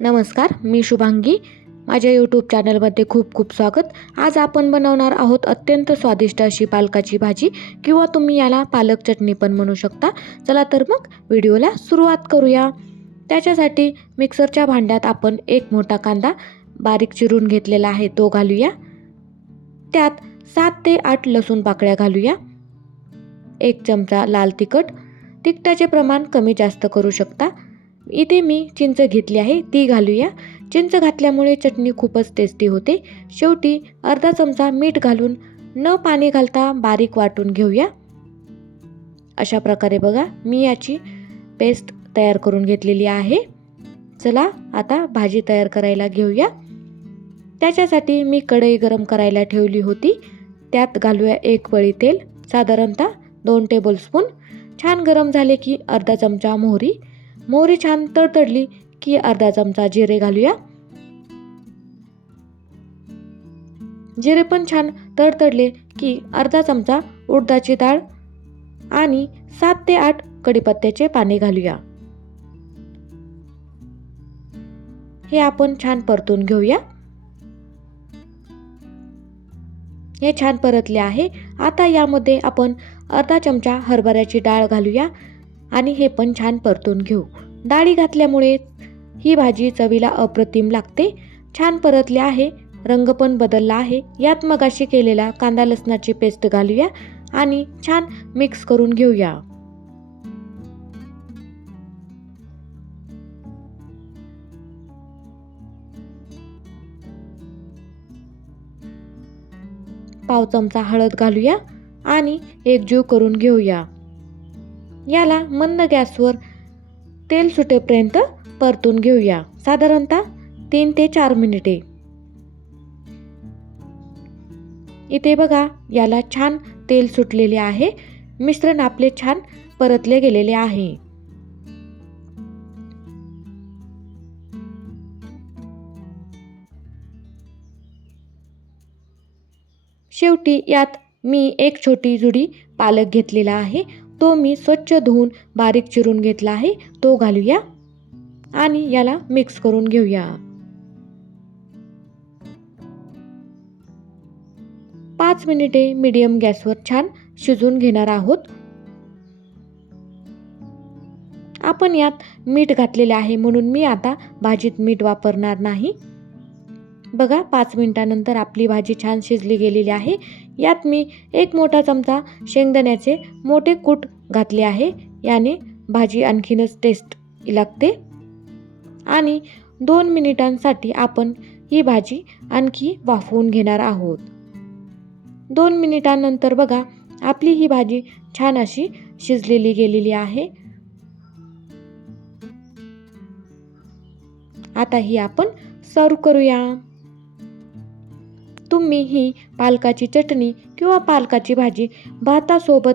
नमस्कार मी शुभांगी. माझ्या यूट्यूब चॅनलमध्ये खूप खूप स्वागत. आज आपण बनवणार आहोत अत्यंत स्वादिष्ट अशी पालकाची भाजी किंवा तुम्ही याला पालक चटणी पण म्हणू शकता. चला तर मग व्हिडिओला सुरुवात करूया. त्याच्यासाठी मिक्सरच्या भांड्यात आपण एक मोठा कांदा बारीक चिरून घेतलेला आहे तो घालूया. त्यात सात ते आठ लसूण पाकळ्या घालूया. एक चमचा लाल तिखट. तिखटाचे प्रमाण कमी जास्त करू शकता. इथे मी चिंच घेतली आहे ती घालूया. चिंच घातल्यामुळे चटणी खूपच टेस्टी होते. शेवटी अर्धा चमचा मीठ घालून न पाणी घालता बारीक वाटून घेऊया. अशा प्रकारे बघा मी याची पेस्ट तयार करून घेतलेली आहे. चला आता भाजी तयार करायला घेऊया. त्याच्यासाठी मी कढई गरम करायला ठेवली होती. त्यात घालूया एक पळी तेल साधारणतः दोन टेबलस्पून छान गरम झाले की अर्धा चमचा मोहरी. मोहरी छान तडतडली की अर्धा चमचा जिरे घालूया. जिरे पण छान तडतडले की अर्धा चमचा उडदाची डाळ आणि सात ते आठ कडीपत्त्याचे पाने घालूया. हे आपण छान परतून घेऊया. हे छान परतले आहे. आता यामध्ये आपण अर्धा चमचा हरभऱ्याची डाळ घालूया. आणि हे पण छान परतून घेऊ. डाळी घातल्यामुळे ही भाजी चवीला अप्रतिम लागते. छान परतले आहे. रंग पण बदलला आहे. यात मगाशी केलेला कांदा लसणाची पेस्ट घालूया आणि छान मिक्स करून घेऊया. पाव चमचा हळद घालूया आणि एकजीव करून घेऊया. याला मंद गॅसवर तेल सुटेपर्यंत परतून घेऊया. साधारणतः तीन ते चार मिनिटे. इथे बघा याला छान तेल सुटलेले आहे. मिश्रण आपले छान परतले गेलेले आहे. शेवटी यात मी एक छोटी जुडी पालक घेतलेला आहे. तो मी स्वच्छ धुवून बारीक चिरून घेतला आहे. तो घालूया आणि याला मिक्स करून घेऊया. पाच मिनिटे मीडियम गॅसवर छान शिजून घेणार आहोत. आपण यात मीठ घातलेले आहे म्हणून मी आता भाजीत मीठ वापरणार नाही. बघा पाच मिनटानंतर आपली भाजी छान शिजली गेलेली आहे. यात मी एक मोठा चमचा शेंगदाण्याचे मोठे कूट घातले आहे. याने भाजी आणखीनच टेस्ट लागते. आणि दोन मिनिटांसाठी आपण ही भाजी आणखी वाफवून घेणार आहोत. दोन मिनिटांनंतर बघा आपली ही भाजी छान अशी शिजलेली गेलेली आहे. आता ही आपण सर्व करूया. तुम्ही ही पालकाची चटणी किंवा पालकाची भाजी भातासोबत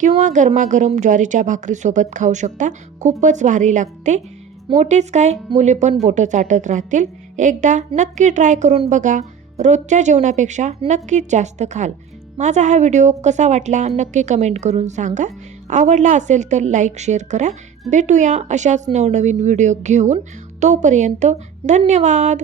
किंवा गरमागरम ज्वारीच्या भाकरीसोबत खाऊ शकता. खूपच भारी लागते. मोठेच काय? मुले पण बोटं चाटत राहतील. एकदा नक्की ट्राय करून बघा. रोजच्या जेवणापेक्षा नक्कीच जास्त खाल. माझा हा व्हिडिओ कसा वाटला नक्की कमेंट करून सांगा. आवडला असेल तर लाईक शेअर करा. भेटूया अशाच नवनवीन व्हिडिओ घेऊन. तोपर्यंत धन्यवाद.